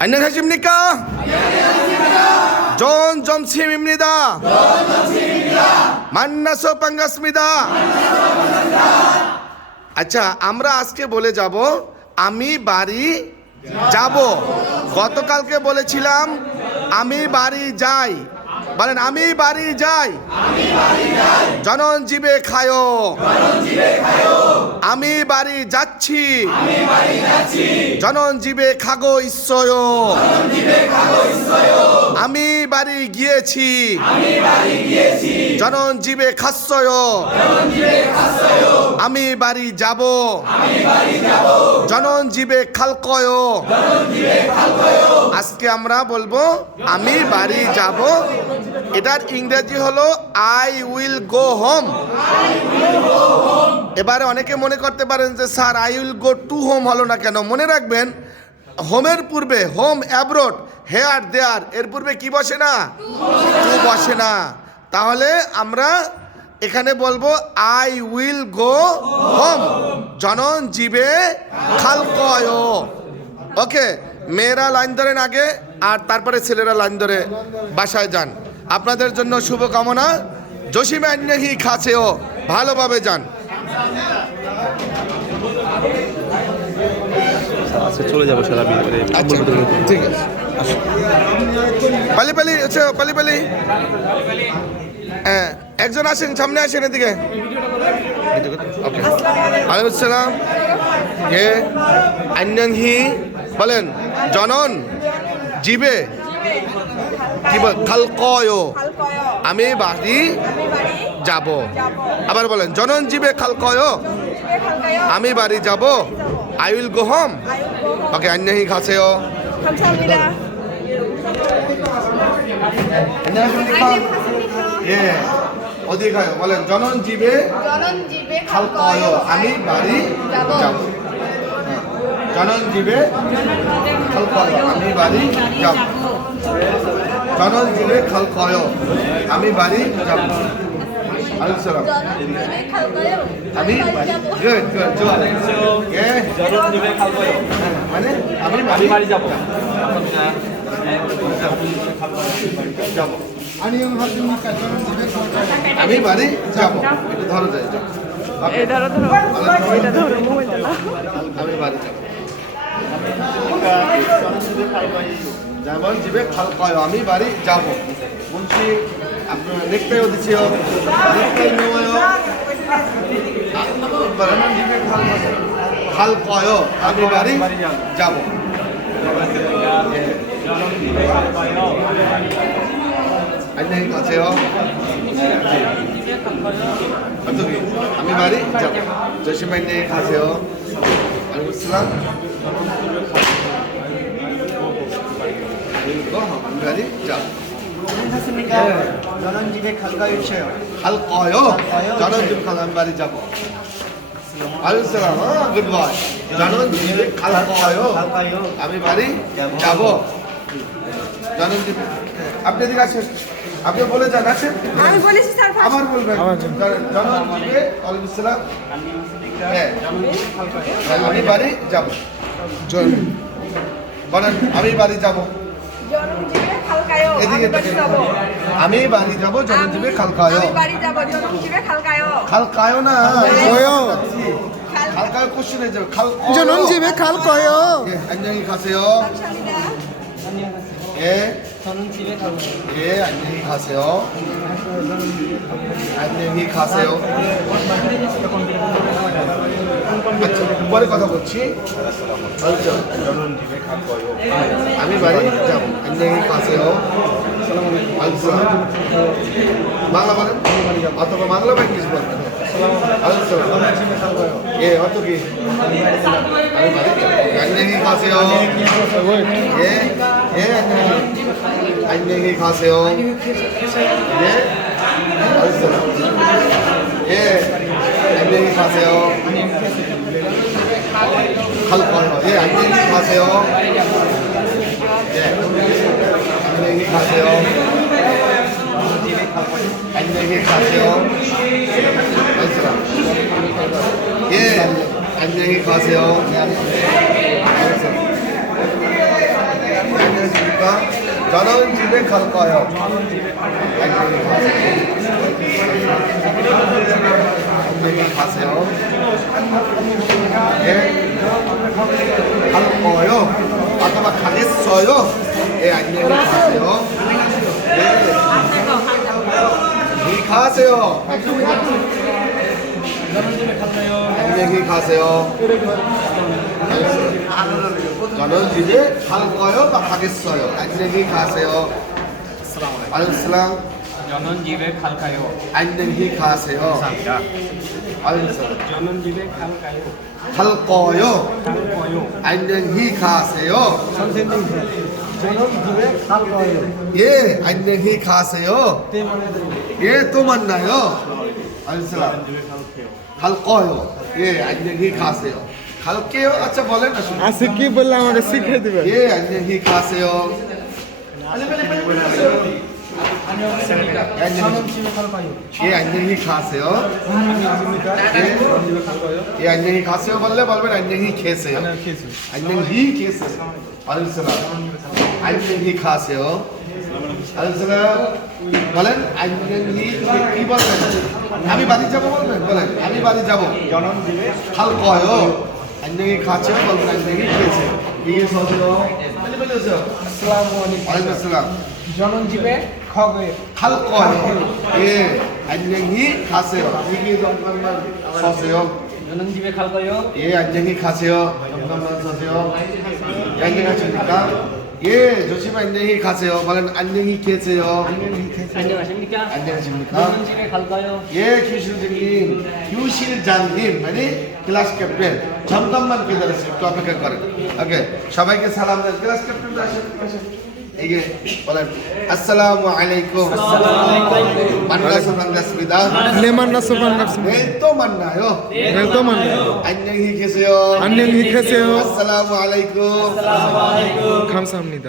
안녕하십니까? 존 점심입니다. 만나서 반갑습니다. আচ্ছা আমরা আজকে বলে যাব আমি বাড়ি যাব। গতকালকে বলেছিলাম আমি বাড়ি যাই। বলেন আমি বাড়ি যাই। জনন জীবে খায়ো। আমি বাড়ি যাচ্ছি। জনন জীবে খাগো ঈশ্বয়। আমি বাড়ি গিয়েছি। জনন জীবে খাস্যয়। আমি বাড়ি যাব। জনন জীবে খালকয়। আজকে আমরা বলবো আমি বাড়ি যাব। এটার ইংরেজি হলো আই উইল গো হোম। এবারে অনেকে মনে করতে পারেন যে sir I will go to home হলো না কেন? মনে রাখবেন হোমের পূর্বে হোম অ্যাব্রোড হেয়ার দেয়ার এর পূর্বে কি বসে না? টু বসে না। তাহলে আমরা এখানে বলবো আই উইল গো হোম জনন জীবে খালকয়। ওকে, মেয়েরা লাইন ধরেন আগে আর তারপরে ছেলেরা লাইন ধরে বাসায় যান। আপনাদের জন্য শুভকামনা। জসিমে আন্যাহি খাছেও, ভালোভাবে যান। আচ্ছা চলে যাবো স্যার আমি আচ্ছা ঠিক আছে। পালি পালি আচ্ছা পালি পালি হ্যাঁ একজন আসেন, সামনে আসেন এদিকে। ওকে ওয়ালাইকুম আসসালাম। কে আন্যাহি বলেন জনন জীবে কি বল খালকয়। আমি বাড়ি যাব। আবার বলেন জনন জীবে খালকয়। আমি বাড়ি যাব। I will go home. Okay আন্যাহি খাছে요. 감사합니다. 안녕하십니까? 예. 어디 가요? বলেন জনন জীবে 저는 집에 খালকয়। আমি বাড়ি যাব। জনন জীবে খালকয়। আমি বাড়ি যাব। জনন জীবে খালকয়। আমি বাড়ি যাব। আলাইকুম সালাম। 저는 집에 갈까요? আমি গুড গুড 좋아. 예. জনন জীবে খালকয়। মানে আমি আমি বাড়ি বাড়ি যাবো। যাব। আমি বাড়ি যাব। এটা ধরো যায়। এই ধরো এটা ধরো মোবাইলটা না। আমি বাড়ি যাব। যেমন জীবে খালকয়। আমি বাড়ি যাব বলছি। আপনার নেকটাই দিছিও নেকটাই নেওয়া요 খালকয়। আমি বাড়ি যাব। 안녕히 가세요. 어떻게? আমি বাড়ি যাব। জসিম 안녕히 가세요. 알고 있으랑? 이거 আমি বাড়ি যাব। 괜찮습니까? 저는 집에 갈까요? 쳐요. খালকয়। জনন জীবে খাল আমি বাড়ি যাব। 알고 있으랑? 굿바이. জনন জীবে খালকয়। 갈까요? আমি বাড়ি যাব। জনন জীবে আপনি এদিকে আসেন। আপনি বলে যান আসেন। আমি বলেছি স্যার আবার বলবেন জনন জীবে ওয়ালাইকুম আসসালাম। হ্যাঁ আমি বাড়ি যাব। বলেন আমি বাড়ি যাব। জনম জীবে খালকায়ও। এদিকে আমি বাড়ি যাব। আমি বাড়ি যাব। জনন জীবে খালকয়। আমি বাড়ি যাব। জনম জীবে খালকায়ও। খালকায় না 거요. খালকায় কোশ্চেন হয়ে যাবে। 저는 집에 갈 거요. 안녕히 가세요. 감사합니다. 예. 저는 집에 갈까요? 예, 안녕히 가세요. 안녕히 가세요. আচ্ছা পরে কথা বলছি। আচ্ছা আমি বাড়ি যাব। 안녕히 가세요. আচ্ছা বাংলা বলেন অথবা বাংলা বা ইংলিশ বলবেন। আচ্ছা 예 어떻게 আমি বাড়ি যাব। 안녕히 가세요. 예, 예 안녕히 가세요. 예, 알았어. 예, 안녕히 가세요. 갈 거예요. 예, 안녕히 가세요. 예, 안녕히 가세요. 안녕히 가세요. 알았어. 예, 안녕히 가세요. 알았어. 저는 집에 갈 거예요. 안녕히 가세요. 예, 갈 거요. 아까 가겠어요. 예, 안녕히 가세요. 예, 안녕히 가세요. 안녕히 가세요. 저는 집에 갈 거요. 막 가겠어요. 안녕히 가세요. 알슬람. 저는 집에 갈까요? 안녕히 가세요. 감사합니다. 알슬람. 저는 집에 갈까요? 갈 거요. 갈 거요. 안녕히 가세요. 선생님, 저는 집에 갈 거예요. 예, 안녕히 가세요. 예, 또 만나요. 알슬람. 갈 거요. 예, 안녕히 가세요. 갈게요. আচ্ছা বলেন না শুনি। আছে কি বললে আমাকে শিখিয়ে দিবে 예, 안녕히 가세요. 빨리 빨리 가세요. 예, 안녕히 집에 갈 거예요. 예, 안녕히 가세요. 예, 예, 안녕히 가세요. বললে বলবেন 안녕히 계세요. 안녕히 계세요. 알슬람. 안녕히 가세요. 알슬람. বলেন 안녕히 কি বলবেন? আমি বাড়ি যাব বলবেন? বলেন আমি বাড়ি যাব। 갈 거예요. 안녕히 가세요. বলবেন 안녕히 계세요. 이게 서세요. 빨리 빨리 오세요. 알슬람. 알슬람. 저는 집에 가고요. 갈 거예요. 예, 안녕히 가세요. 이게 잠깐만 서세요. 저는 집에 갈 거요. 예, 안녕히 가세요. 잠깐만 서세요. 예, 안녕하십니까? 예, 조심 안녕히 가세요. 말은 안녕히 계세요. 안녕하십니까? 안녕하십니까? 저는 집에 갈까요? 예, 교실장님, 교실장님, 아니 클래스 캡틴. 잠깐만 기다리세요. 또 어떻게 거는? 오케이, সবাইকে সালাম দেন। ক্লাস ক্যাপ্টেন আসেন। 이게 বলেন আসসালামু আলাইকুম। 만나서 반갑습니다. 네 만나서 반갑습니다. 내일 또 만나요. 내일 또 만나요. 안녕히 계세요. 안녕히 계세요. আসসালামু আলাইকুম। 감사합니다.